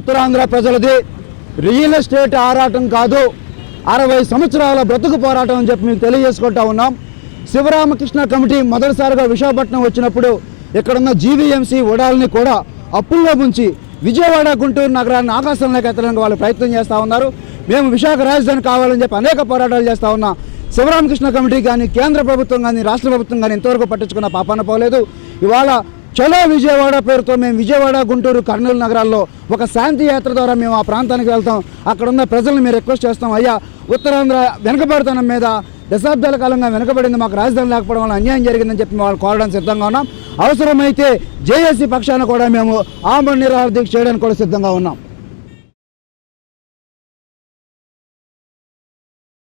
Uttarandhra ప్రజలది real estate ఆరాటం కాదు. అరవై సంవత్సరాల బ్రతుకు పోరాటం అని చెప్పి మేము తెలియజేసుకుంటా ఉన్నాం. శివరామకృష్ణ కమిటీ మొదటిసారిగా విశాఖపట్నం వచ్చినప్పుడు ఇక్కడున్న జీవీఎంసీ ఉడాలని కూడా అప్పుల్లో ముంచి విజయవాడ గుంటూరు నగరాన్ని ఆకాశంలోకి ఎత్తడానికి వాళ్ళు ప్రయత్నం చేస్తూ ఉన్నారు. మేము విశాఖ రాజధాని కావాలని చెప్పి అనేక పోరాటాలు చేస్తూ ఉన్నాం. శివరామకృష్ణ కమిటీ కానీ కేంద్ర ప్రభుత్వం కానీ రాష్ట్ర ప్రభుత్వం కానీ ఇంతవరకు పట్టించుకున్న పాపాన పోలేదు. ఇవాళ చలో విజయవాడ పేరుతో మేము విజయవాడ గుంటూరు కర్నూలు నగరాల్లో ఒక శాంతి యాత్ర ద్వారా మేము ఆ ప్రాంతానికి వెళ్తాం. అక్కడ ఉన్న ప్రజలను మేము రిక్వెస్ట్ చేస్తాం. అయ్యా ఉత్తరాంధ్ర వెనుకబడితనం మీద దశాబ్దాల కాలంగా వెనుకబడింది మాకు రాజధాని లేకపోవడం వల్ల అన్యాయం జరిగిందని చెప్పి వాళ్ళు కోరడం సిద్ధంగా ఉన్నాం. అవసరమైతే జేఏసీ పక్షాన కూడా మేము ఆమరణ నిరాహార దీక్ష చేయడానికి కూడా సిద్ధంగా ఉన్నాం.